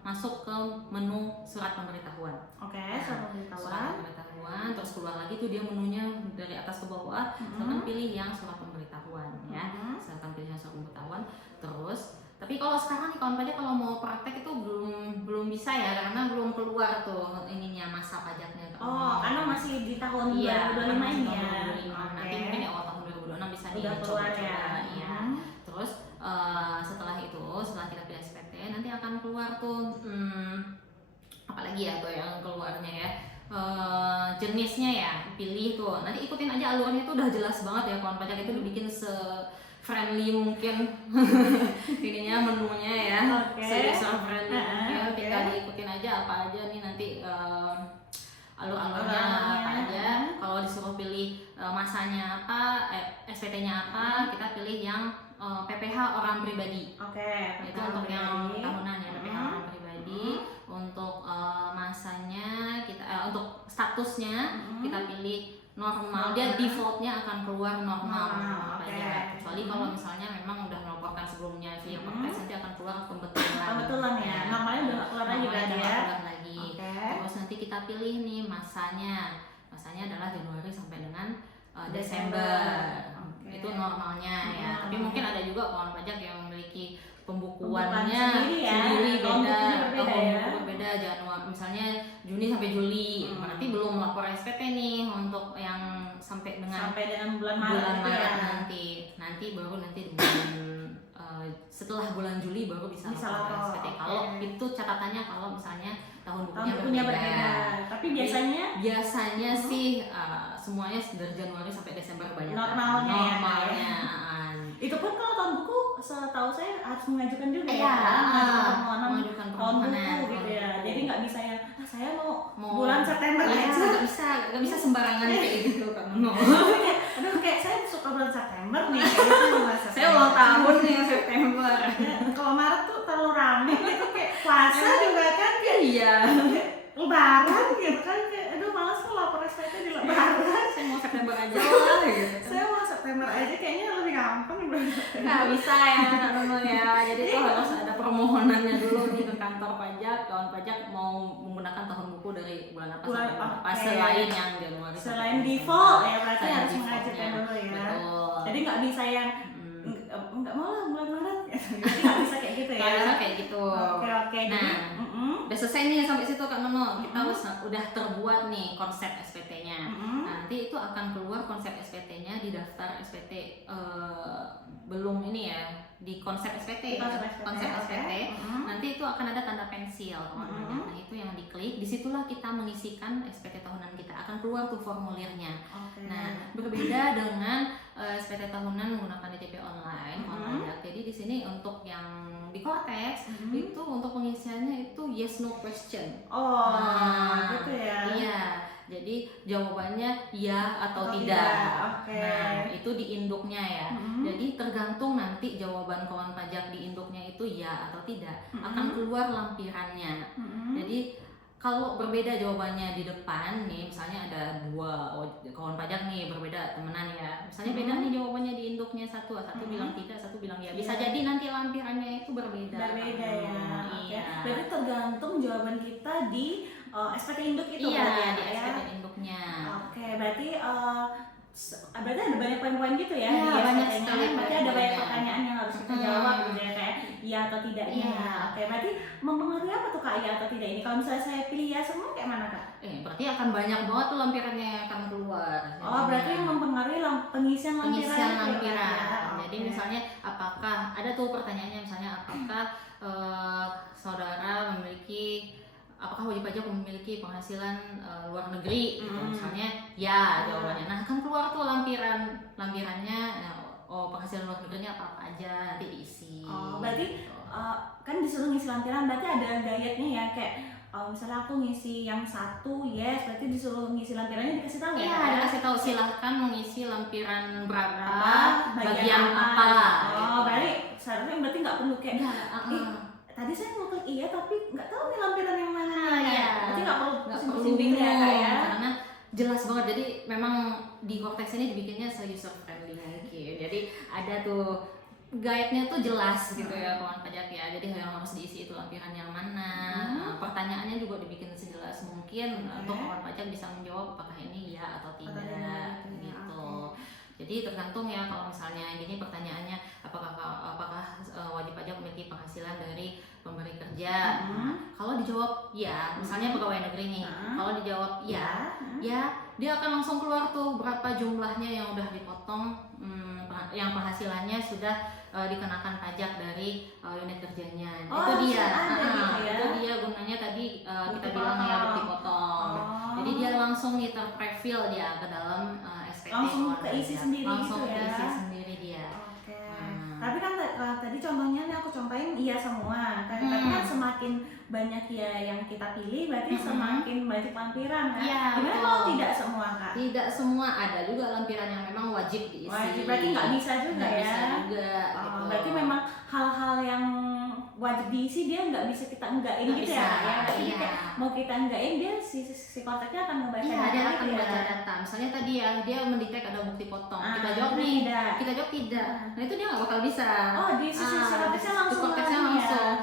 masuk ke menu surat pemberitahuan. Oke, surat pemberitahuan, terus keluar lagi tuh dia menunya dari atas ke bawah. Silahkan pilih yang surat pemberitahuan ya. Silahkan pilih yang surat pemberitahuan. Terus tapi kalau sekarang nih kawan pajak kalau mau praktek itu belum bisa ya, karena belum keluar tuh ininya masa pajaknya. Karena masih di tahun 2025 ini ya. Nanti mungkin awal tahun 2026 bisa dicoba ya. Iya. Terus setelah kita pilih SPT nanti akan keluar tuh apalagi ya tuh yang keluarnya ya. Jenisnya ya pilih tuh, nanti ikutin aja alurnya itu udah jelas banget ya kawan pajak, itu dibikin friendly mungkin ininya menunya ya, se-user friendly mungkin. Tinggal diikutin aja apa aja nih nanti alur-alurnya apa aja. Kalau disuruh pilih masanya apa, SPT-nya apa, kita pilih yang PPH orang pribadi. Itu untuk yang tahunan ya, PPH orang pribadi. Untuk masanya kita untuk statusnya kita pilih normal, dia defaultnya akan keluar normal aja. Kecuali kalau misalnya memang udah melaporkan sebelumnya via Cortex, nanti akan keluar pembetulan ya. Namanya udah keluar lagi lagi. Terus nanti kita pilih nih masanya adalah Januari sampai dengan Desember. Itu normalnya ya. Tapi mungkin ada juga kawan pajak yang memiliki pembukuannya sendiri berbeda Januari misalnya Juni sampai Juli, berarti belum lapor SPT nih untuk yang sampai dengan bulan Maret nanti baru setelah bulan Juli baru bisa lapor SPT. Kalau itu catatannya kalau misalnya tahun bukunya berbeda. Tapi biasanya sih semuanya dari Januari sampai Desember banyak normalnya. Itu pun kalau tahun buku setahu saya harus mengajukan juga mengajukan permohonan gitu ya. Jadi nggak bisa yang saya mau bulan September aja. Nggak bisa sembarangan kayak gitu kan. Aduh kayak saya suka bulan September nih kayak gitu. Saya ulang tahun nih September. Kalau Maret tuh terlalu rame gitu, kayak puasa juga kan kayak Lebaran gitu kan, kayak aduh malas tuh lapor SPT di Lebaran. Saya mau September aja lah gitu. Saya mau September aja kayaknya lebih gampang. Nggak bisa ya jadi itu harus ada permohonannya dulu nih ke kantor pajak. Kawan pajak mau menggunakan tahun buku dari bulan apa sampai bulan apa, selain yang Januari selain default ya, berarti harus mengajukan dulu ya. Betul. Jadi nggak bisa yang nggak mau lah bulan Maret nggak bisa kayak gitu ya. Nggak bisa kayak gitu. Oke. Nah udah selesai nih sampai situ Kak Nono. Kita udah terbuat nih konsep SPT-nya. Nanti itu akan keluar konsep SPT-nya di daftar SPT belum ini ya, di konsep SPT. Nanti itu akan ada tanda pensil. Nah itu yang diklik, disitulah kita mengisikan SPT tahunan kita, akan keluar tuh formulirnya. Nah berbeda dengan SPT tahunan menggunakan DTP online pajak. Jadi di sini untuk yang di Cortex itu untuk pengisiannya itu yes no question. Gitu ya. Iya. Jadi jawabannya ya atau tidak. Nah itu di induknya ya. Jadi tergantung nanti jawaban kawan pajak di induknya itu ya atau tidak, akan keluar lampirannya. Jadi kalau berbeda jawabannya di depan nih, misalnya ada dua kawan pajak nih berbeda temenan ya, misalnya beda nih jawabannya di induknya, satu bilang tidak, satu bilang ya, bisa jadi nanti lampirannya itu berbeda ya. Iya. Berarti tergantung jawaban kita di SPT induk itu. Iya, di SPT induknya. Berarti ada banyak poin-poin gitu ya. Iya, banyak sekali. Berarti ada banyak pertanyaan yang harus kita jawab gitu ya, kayak iya atau tidaknya. Iya. Oke, berarti mempengaruhi apa tuh Kak iya atau tidak ini? Kalau misalnya saya pilih ya semua kayak mana Kak? Berarti akan banyak banget tuh lampirannya yang akan keluar. Oh, berarti yang mempengaruhi pengisian lampiran. Pengisian itu ya, lampiran. Kak, ya? Jadi Oke. misalnya apakah ada tuh pertanyaannya, misalnya apakah saudara memiliki, apakah wajib pajak memiliki penghasilan luar negeri gitu. Misalnya ya jawabannya. Nah, kan keluar tuh lampirannya, penghasilan luar negerinya apa aja, nanti diisi. Oh, berarti gitu. kan disuruh ngisi lampiran, berarti ada gayetnya ya, kayak misalnya aku ngisi yang 1 yes, berarti disuruh ngisi lampirannya dikasih tahu ya? Iya, Kak? dikasih tahu silahkan mengisi lampiran berapa, bagian apa. Oh, gitu. berarti seharusnya berarti nggak perlu kayak tadi saya mau klik iya tapi nggak tahu nih lampiran yang mana. Iya. Berarti nggak perlu perlu bingung ya Kak ya? karena jelas banget. Jadi memang di Cortex ini dibikinnya user friendly mungkin. Jadi ada tuh guide-nya tuh jelas gitu ya kawan pajak ya. Jadi yang harus diisi itu lampiran yang mana. Pertanyaannya juga dibikin sejelas mungkin untuk kawan pajak bisa menjawab apakah ini ya atau tidak gitu. Jadi tergantung ya, kalau misalnya gini pertanyaannya apakah wajib pajak memiliki penghasilan dari pemberi kerja. Kalau dijawab ya, misalnya pegawai negeri nih. Kalau dijawab ya, dia akan langsung keluar tuh berapa jumlahnya yang udah dipotong, yang penghasilannya sudah dikenakan pajak dari unit kerjanya. Itu dia. Itu dia gunanya tadi kita bilang ya bukti potong. Jadi dia langsung nih terprofil dia ke dalam SPT. Langsung keisi sendiri langsung gitu ya. keisi sendiri dia. Oke. Tapi kan tadi contohnya nih aku contohin iya semua kan. Tapi kan semakin banyak ya yang kita pilih berarti semakin banyak lampiran kan. Iya, gimana betul. kalau tidak semua Kak? Tidak semua, ada juga lampiran yang memang wajib diisi. Wajib, berarti nggak bisa juga Nggak ya? bisa juga gitu. Berarti memang hal-hal yang wajib diisi dia nggak bisa kita enggakin Nggak gitu bisa, ya? Jadi iya. kayak mau kita enggakin dia si kontaknya akan ngebaca Iya, data dia gitu akan ya? membaca data. Misalnya tadi ya, dia mendetek ada bukti potong. Kita jawab kita nih, tidak. kita jawab tidak. Nah itu dia nggak bakal bisa. Oh, di sisi konteksnya langsung konteksnya lagi langsung. ya?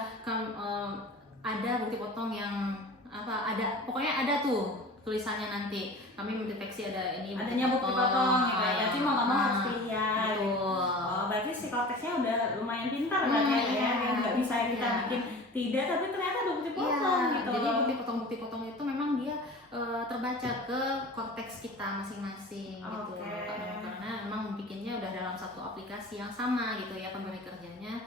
Ada bukti potong yang apa? Ada, pokoknya ada tuh tulisannya nanti. Kami mendeteksi ada ini. Adanya bukti potong gitu ya? Berarti mau nggak mau harus pilih ya? Betul. Oh, berarti si konteksnya udah lumayan pintar berarti ya? Dia nggak bisa kita bikin tidak, tapi ternyata ada bukti potong gitu. Jadi bukti potong itu memang dia terbaca ke korteks kita masing-masing gitu. Karena memang bikinnya udah dalam satu aplikasi yang sama gitu ya, pemberi kerjanya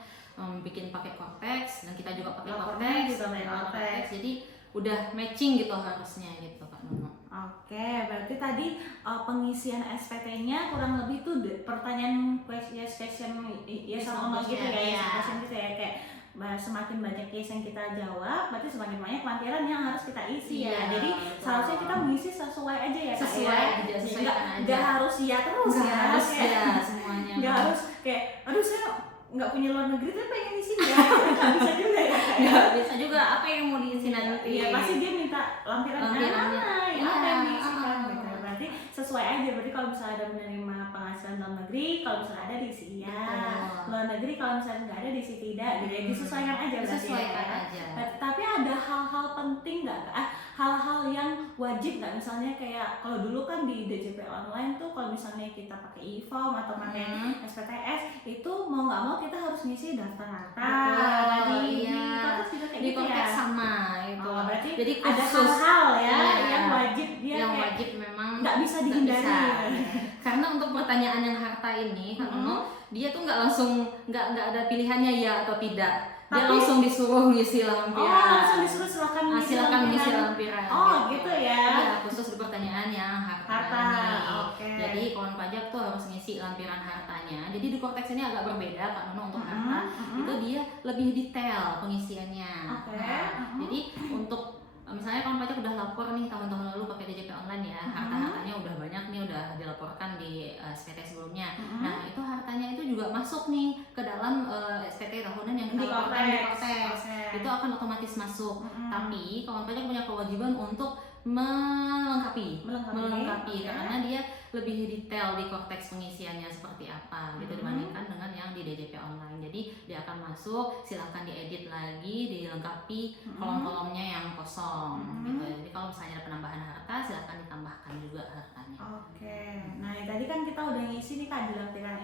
bikin pakai korteks dan kita juga pakai korteks. Jadi udah matching gitu harusnya gitu Kak Nono. Oke, berarti tadi pengisian SPT-nya kurang lebih tuh pertanyaan question yes or no gitu ya, question gitu ya, kayak semakin banyak yes yang kita jawab, berarti semakin banyak lampiran yang harus kita isi ya. Jadi seharusnya kita mengisi sesuai aja ya Kak ya. Nggak harus ya terus ya. Harus ya semuanya. Nggak harus kayak, aduh saya nggak punya luar negeri tapi pengen isi ya. Nggak bisa juga ya Kak ya. Nggak bisa juga, apa yang mau diisi nanti. Iya, pasti dia minta lampirannya apa yang diisikan gitu. Berarti sesuai aja. Berarti kalau misalnya ada menerima penghasilan dalam negeri, kalau misalnya ada diisi iya. Luar negeri kalau misalnya nggak ada diisi tidak. Jadi disesuaikan aja berarti. Disesuaikan aja. Tapi ada hal-hal penting nggak? Hal-hal yang wajib nggak? Misalnya kayak kalau dulu kan di DJP online tuh kalau misalnya kita pakai e-form atau pakai SPTS itu mau nggak mau kita harus ngisi daftar harta. Di konteks juga kayak gitu ya. Sama itu. Berarti jadi ada hal-hal ya yang wajib dia yang wajib memang nggak bisa dihindari. Karena untuk pertanyaan yang harta ini karena dia tuh nggak langsung nggak ada pilihannya ya atau tidak. Dia langsung disuruh ngisi lampiran. Langsung disuruh silakan ngisi lampiran. Gitu ya. Iya, khusus di pertanyaan yang harta. Jadi kawan pajak tuh harus ngisi lampiran hartanya. Jadi di Cortex ini agak berbeda Kak Nono untuk harta. Itu dia lebih detail pengisiannya. Jadi untuk misalnya kawan pajak udah lapor nih tahun-tahun lalu pakai DJP online ya, harta-hartanya udah banyak nih, udah dilaporkan di SPT sebelumnya. Nah itu hartanya itu juga masuk nih ke dalam SPT tahunan yang kita laporkan di Cortex. Itu akan otomatis masuk. Tapi kawan pajak punya kewajiban untuk melengkapi karena dia lebih detail di Cortex pengisiannya seperti apa gitu dibandingkan dengan yang di DJP online. Jadi dia akan masuk, silakan diedit lagi, dilengkapi kolom-kolomnya yang kosong gitu. Jadi kalau misalnya ada penambahan harta, silakan ditambahkan juga hartanya. Nah tadi kan kita udah ngisi nih Kak di lampiran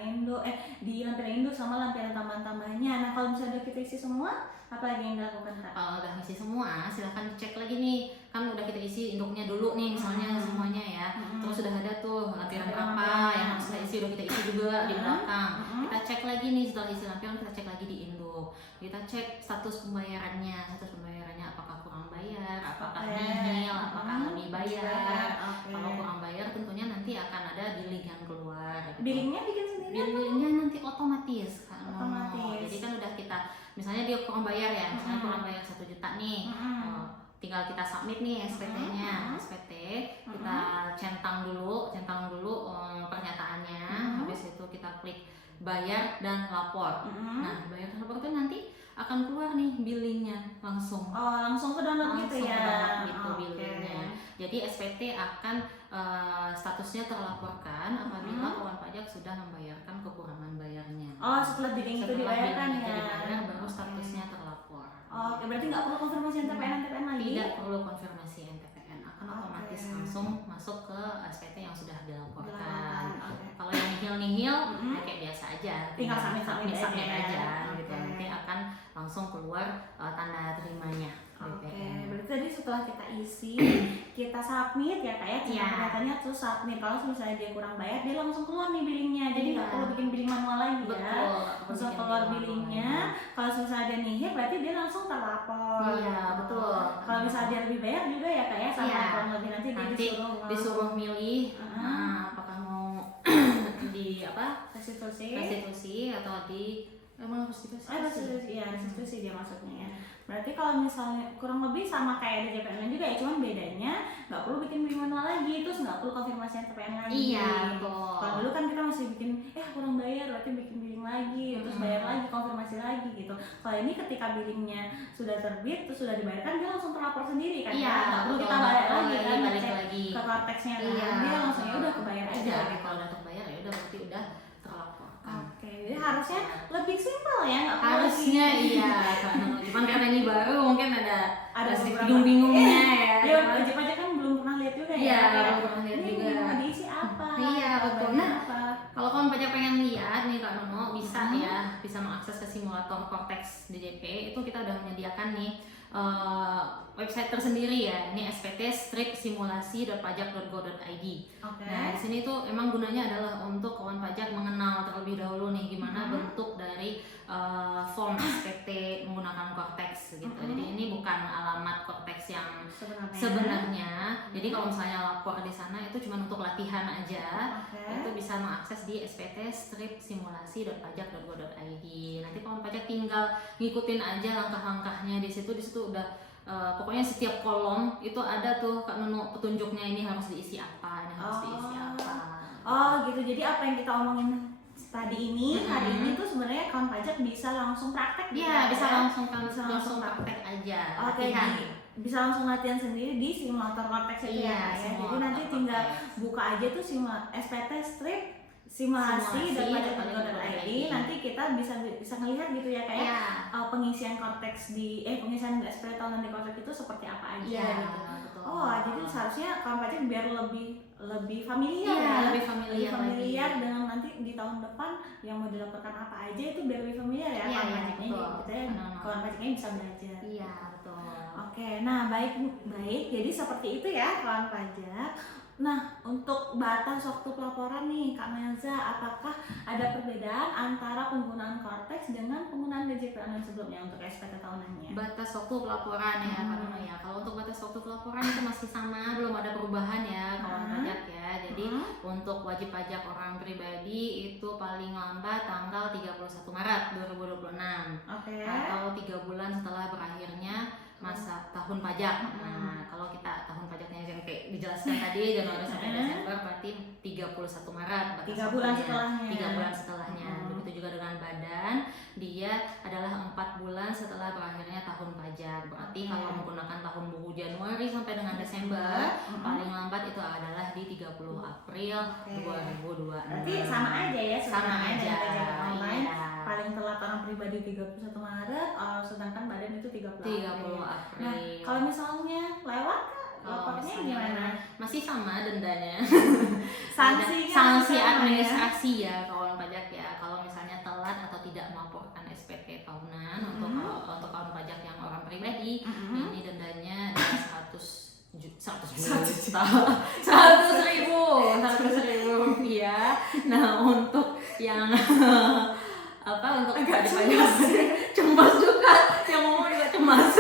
Indo sama lampiran tambahan-tambahannya. Nah kalau misalnya udah kita isi semua, apa lagi yang dilakukan Kak? Kalau udah ngisi semua, silahkan cek lagi nih. Kan udah kita isi induknya dulu nih misalnya semuanya ya. Terus sudah ada tuh lampiran apa yang harus kita isi, udah kita isi juga di belakang. Kita cek lagi nih, setelah isi lampiran kita cek lagi di induk. Kita cek status pembayarannya apakah kurang bayar, apakah nihil, apakah lebih bayar. Kalau kurang bayar tentunya nanti akan ada billing yang keluar. Billingnya bikin sendiri? Billingnya nanti otomatis kan. Otomatis. Jadi kan udah kita, misalnya dia kurang bayar ya, misalnya kurang bayar 1 juta nih. Tinggal kita submit nih SPT-nya. SPT kita centang dulu pernyataannya. Habis itu kita klik bayar dan lapor. Nah, bayar dan lapor itu nanti akan keluar nih billingnya langsung. Langsung ke download gitu ya. Langsung gitu billingnya. Jadi SPT akan statusnya terlaporkan apabila kawan pajak sudah membayarkan kekurangan bayarnya. Setelah billing itu dibayarkan ya. Dibayar baru statusnya terlapor. Oke, berarti nggak perlu konfirmasi NTPN lagi? Tidak perlu konfirmasi NTPN, akan otomatis langsung masuk ke SPT yang sudah dilaporkan. Kalau yang nihil, kayak biasa aja, tinggal submit aja gitu. Nanti akan langsung keluar tanda terimanya. Berarti tadi setelah kita isi, kita submit ya kayak katanya terus submit. Kalau misalnya dia kurang bayar, dia langsung keluar nih billingnya. Jadi nggak perlu bikin billing manual lagi ya. Langsung keluar billingnya. Kalau misalnya dia nihil, berarti dia langsung terlapor. Iya betul. Kalau misalnya dia lebih bayar juga ya kayak sama kurang lebih nanti disuruh milih. Apakah mau di restitusi atau di restitusi dia maksudnya ya. Berarti kalau misalnya kurang lebih sama kayak di JPN juga ya, cuman bedanya nggak perlu bikin billing manual lagi, terus nggak perlu konfirmasi NTPN lagi. Iya betul. Kalau dulu kan kita masih bikin kurang bayar, berarti bikin billing lagi, terus bayar lagi, konfirmasi lagi gitu. Kalau ini ketika billingnya sudah terbit, terus sudah dibayarkan, dia langsung terlapor sendiri kan? Iya. Nggak perlu kita balik lagi kan, balik cek lagi ke korteksnya kan? Dia langsung ya udah kebayar aja. Kalau udah terbayar ya udah berarti udah terlapor. Jadi harusnya lebih simpel ya, nggak perlu harusnya iya. Cuman karena ini baru mungkin ada sedikit bingung-bingungnya ya. Ya wajib aja kan belum pernah lihat juga ya. Iya, belum pernah lihat juga. Mau diisi apa? Iya betul. Nah, kalau kawan pajak pengen lihat nih Kak Nono, bisa mengakses ke simulator Cortex DJP. Itu kita udah menyediakan nih website tersendiri ya. Ini spt-simulasi.pajak.go.id. Nah, di sini tuh emang gunanya adalah untuk kawan pajak mengenal terlebih dahulu nih gimana bentuk dari form SPT menggunakan Cortex gitu. Jadi ini bukan alamat Cortex yang sebenarnya. Jadi kalau misalnya lapor di sana itu cuma untuk latihan aja. Itu bisa mengakses di spt-simulasi.pajak.go.id. Nanti kawan pajak tinggal ngikutin aja langkah-langkahnya di situ udah pokoknya setiap kolom itu ada tuh Kak Nunu petunjuknya, ini harus diisi apa, ini harus diisi apa. Gitu. Jadi apa yang kita omongin tadi ini, hari ini tuh sebenarnya kawan pajak bisa langsung praktek. Iya, bisa langsung praktek aja. Bisa langsung latihan sendiri di simulator Cortex itu ya. Jadi nanti tinggal buka aja tuh SPT strip simulasi.pajak.go.id. Nanti kita bisa ngelihat gitu ya kayak pengisian Cortex pengisian SPT tahunan di Cortex itu seperti apa aja gitu. Jadi seharusnya kawan pajak biar lebih familiar lebih familiar dengan nanti di tahun depan yang mau dilaporkan apa aja itu biar lebih familiar ya kawan pajaknya. Kawan pajaknya bisa belajar. Iya betul. Nah baik. Jadi seperti itu ya kawan pajak. Nah, untuk batas waktu pelaporan nih, Kak Melza, apakah ada perbedaan antara penggunaan Cortex dengan penggunaan DJP online sebelumnya untuk SPT tahunannya? Batas waktu pelaporan ya, Kak Nuna ya. Kalau untuk batas waktu pelaporan itu masih sama, belum ada perubahan ya kawan pajak ya. Jadi untuk wajib pajak orang pribadi itu paling lambat tanggal 31 Maret 2026 atau 3 bulan setelah berakhirnya masa tahun pajak. Nah, kalau kita tahun pajaknya yang kayak dijelaskan tadi Januari sampai Desember berarti 31 Maret 3 bulan setelahnya. 3 bulan setelahnya. Begitu juga dengan badan, dia adalah 4 bulan setelah berakhirnya tahun pajak. Berarti kalau menggunakan tahun buku Januari sampai dengan Desember, paling lambat itu adalah di 30 April 2026. Berarti sama aja ya, sama aja. Online. Paling telat orang pribadi 31 Maret, sedangkan badan itu 30 April. Nah, kalau misalnya lewat lapornya gimana? Masih sama dendanya. Sanksi administrasi ya kawan pajak ya. Kalau misalnya telat atau tidak melaporkan SPT tahunan pribadi. Ini dendanya adalah 100 ribu rupiah. Nah untuk yang untuk agak pajak cemas juga, yang ngomong juga cemas.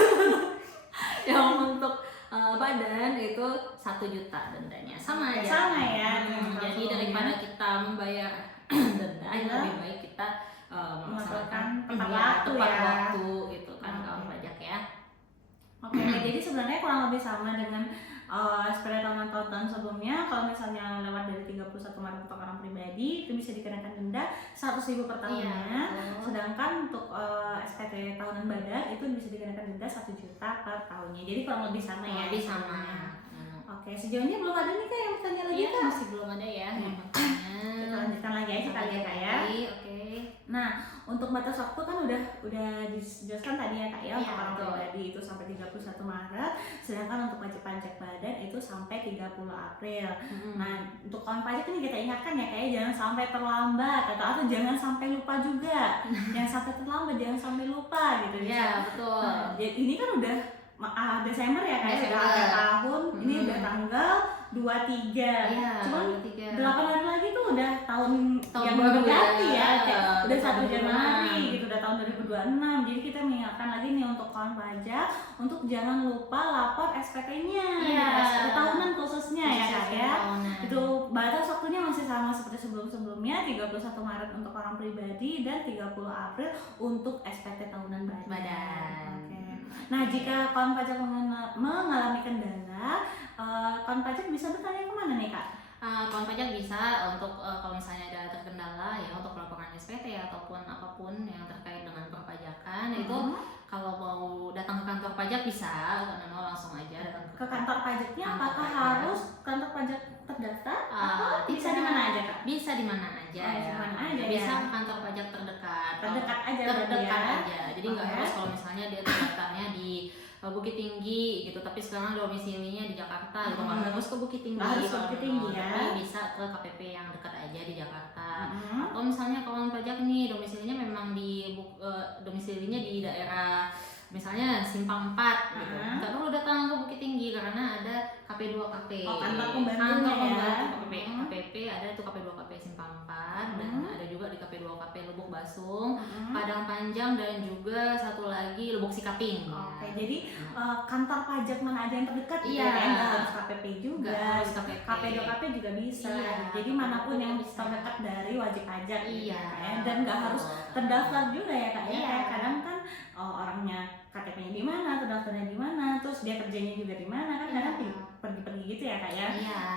Yang untuk badan itu 1 juta dendanya, sama aja. Sama ya. Jadi daripada kita membayar denda, lebih baik kita melaksanakan tepat waktu gitu kan kawan pajak ya. Oke, jadi sebenarnya kurang lebih sama dengan SPT tahunan tahun sebelumnya. Kalau misalnya lewat dari 31 Maret untuk orang pribadi itu bisa dikenakan denda 100.000 per tahunnya. Sedangkan untuk SPT tahunan badan itu bisa dikenakan denda 1 juta per tahunnya. Jadi kurang lebih sama ya. Lebih sama. Oke, sejauh ini belum ada nih Kak yang bertanya lagi Kak? Masih belum ada ya. Kita lanjutkan lagi aja kali ya Kak ya. Oke. Nah, untuk batas waktu kan udah dijelaskan tadi ya Kak ya, untuk orang pribadi itu sampai 31 Maret, sedangkan untuk wajib pajak badan itu sampai 30 April. Nah, untuk kawan pajak ini kita ingatkan ya Kak ya, jangan sampai terlambat atau jangan sampai lupa juga. Jangan sampai terlambat, jangan sampai lupa gitu ya. Iya, betul. Nah, ini kan udah Desember ya Kak ya, udah akhir tahun, ini udah tanggal 23. Cuman 8 hari lagi tuh udah tahun yang berganti ya, kayak udah 1 Januari gitu, udah tahun 2026. Jadi kita mengingatkan lagi nih untuk kawan pajak untuk jangan lupa lapor SPT-nya, SPT tahunan khususnya ya Kak ya. Itu batas waktunya masih sama seperti sebelum-sebelumnya, 31 Maret untuk orang pribadi dan 30 April untuk SPT tahunan badan. Nah, jika kawan pajak mengalami kendala, kawan pajak bisa bertanya kemana nih Kak? Kawan pajak bisa untuk kalau misalnya ada terkendala ya untuk laporan SPT ataupun apapun yang terkait dengan perpajakan itu kalau mau datang ke kantor pajak bisa, langsung aja datang ke kantor pajaknya. Apakah harus kantor pajak terdaftar atau bisa di mana aja Kak? Bisa di mana aja bisa ke kantor pajak terdekat aja. Jadi nggak harus kalau misalnya dia terdaftarnya di Bukit Tinggi gitu, tapi sekarang domisilinya di Jakarta gitu, nggak harus ke Bukit Tinggi, tapi bisa ke KPP yang dekat aja di Jakarta. Atau misalnya kawan pajak nih domisilinya memang domisilinya di daerah misalnya Simpang 4 gitu, nggak perlu datang ke Bukit Tinggi karena ada KP2KP. Kantor pembantunya ya. KPP ada tuh KP2KP Simpang 4 dan ada juga di KP2KP Lubuk Basung, Padang Panjang, dan juga satu lagi Lubuk Sikaping. Jadi kantor pajak mana aja yang terdekat nggak harus KPP juga, KP2KP juga bisa. Jadi manapun yang terdekat dari wajib pajak dan nggak harus terdaftar juga ya Kak ya. Kadang kan orangnya KTP-nya di mana, terdaftarnya di mana, terus dia kerjanya juga di mana, kan kadang pergi-pergi gitu ya Kak ya,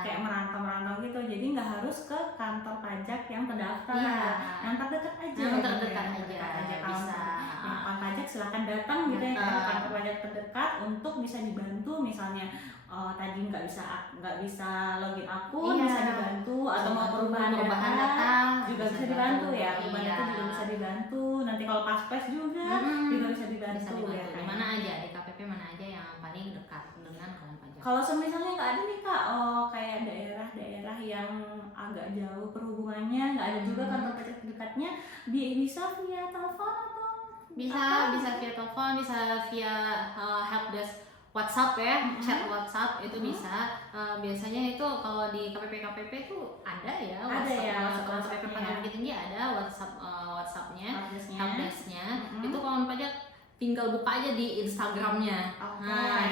kayak merantau gitu. Jadi nggak harus ke kantor pajak yang terdaftar, yang terdekat aja. Kalau kantor pajak silakan datang gitu ya ke kantor pajak terdekat untuk bisa dibantu. Misalnya tadi nggak bisa login akun, bisa dibantu, atau mau perubahan data juga bisa dibantu ya. Perubahan data juga bisa dibantu. Nanti kalau paspres juga bisa dibantu ya. Di mana aja, di KPP mana aja yang paling dekat dengan kawan pajak. Kalau misalnya nggak ada nih Kak, kayak daerah-daerah yang agak jauh perhubungannya, nggak ada juga kantor pajak terdekatnya, bisa via telepon atau bisa via telepon, bisa via helpdesk WhatsApp ya, chat WhatsApp itu bisa. Biasanya itu kalau di KPP itu ada ya WhatsApp KPP Pajak Bukit Tinggi ada WhatsAppnya, helpdesknya. Itu kawan pajak tinggal buka aja di Instagramnya.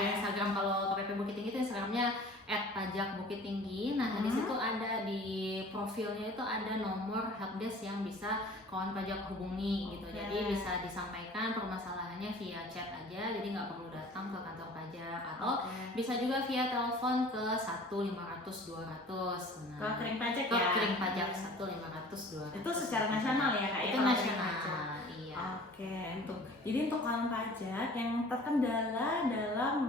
Di Instagram kalau KPP Bukit Tinggi itu Instagramnya @pajakbukittinggi. Nah di situ ada di profilnya itu ada nomor helpdesk yang bisa kawan pajak hubungi gitu. Jadi bisa disampaikan permasalahannya via chat aja, jadi nggak perlu datang ke kantor pajak. Atau bisa juga via telepon ke 1-500-200. Ke kering pajak ya? Ke kering pajak 1-500-200. Itu secara nasional ya Kak? Itu nasional. Jadi untuk kawan pajak yang terkendala dalam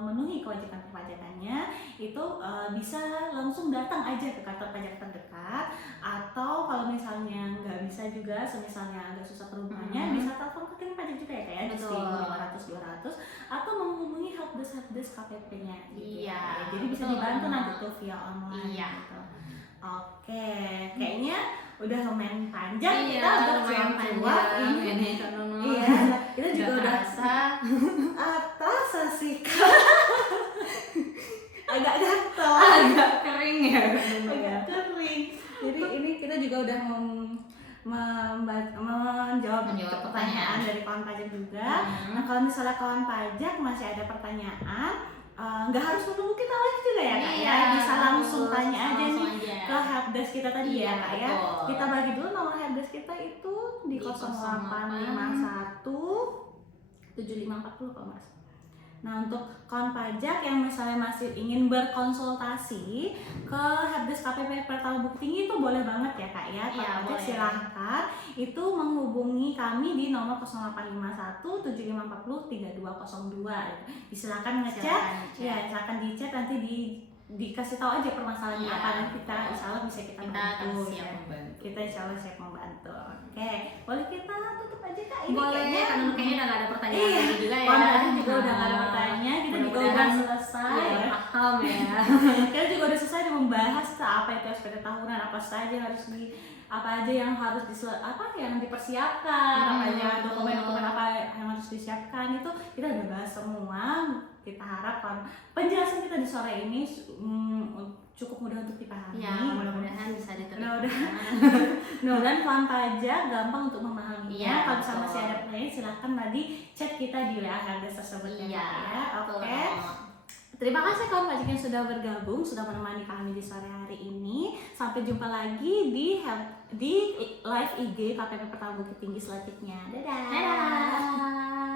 memenuhi kewajiban perpajakannya itu bisa langsung datang aja ke kantor pajak terdekat, atau kalau misalnya nggak bisa juga, misalnya agak susah perhubungannya, bisa telepon ke kering pajak juga ya Kak ya, di 1-500-200, atau menghubungi helpdesk KPP-nya gitu. Jadi bisa dibantu nanti tuh via online gitu. Kayaknya udah lumayan panjang kita berjuang ini. Kita juga udah atau menjawab pertanyaan dari kawan pajak juga. Nah kalau misalnya kawan pajak masih ada pertanyaan, nggak harus menunggu kita live juga ya Kak ya, bisa langsung tanya aja nih ke helpdesk kita tadi ya Kak ya. Kita bagi dulu nomor helpdesk kita itu di 0851 7540 kalau Mas. Nah untuk kawan pajak yang misalnya masih ingin berkonsultasi ke helpdesk KPP Pertama Bukit Tinggi itu boleh banget ya Kak ya. Kawan pajak silahkan itu menghubungi kami di nomor 0851 7540 3202. Silakan ngechat, ya silakan di chat, nanti dikasih tahu aja permasalahannya apa, dan kita insya Allah bisa kita bantu. Kita insya Allah siap membantu. Oke, boleh kita tutup aja Kak? Ini boleh, kayaknya udah nggak ada pertanyaan lagi juga ya. Juga udah nggak ada pertanyaan, kita juga udah selesai. Paham ya. Kita juga udah selesai membahas apa itu SPT tahunan, apa saja apa aja yang harus yang dipersiapkan, apa aja dokumen-dokumen apa yang harus disiapkan, itu kita udah bahas semua. Kita harapkan penjelasan kita di sore ini cukup mudah untuk dipahami. Ya, mudah-mudahan bisa diterima. Mudah-mudahan kawan pajak gampang untuk memahaminya. Kalau misalnya masih ada pertanyaan, silahkan tadi chat kita di WA helpdesk tersebut ya. Oke. Terima kasih kawan pajak yang sudah bergabung, sudah menemani kami di sore hari ini. Sampai jumpa lagi di live IG KPP Pertama Bukit Tinggi selanjutnya. Dadah.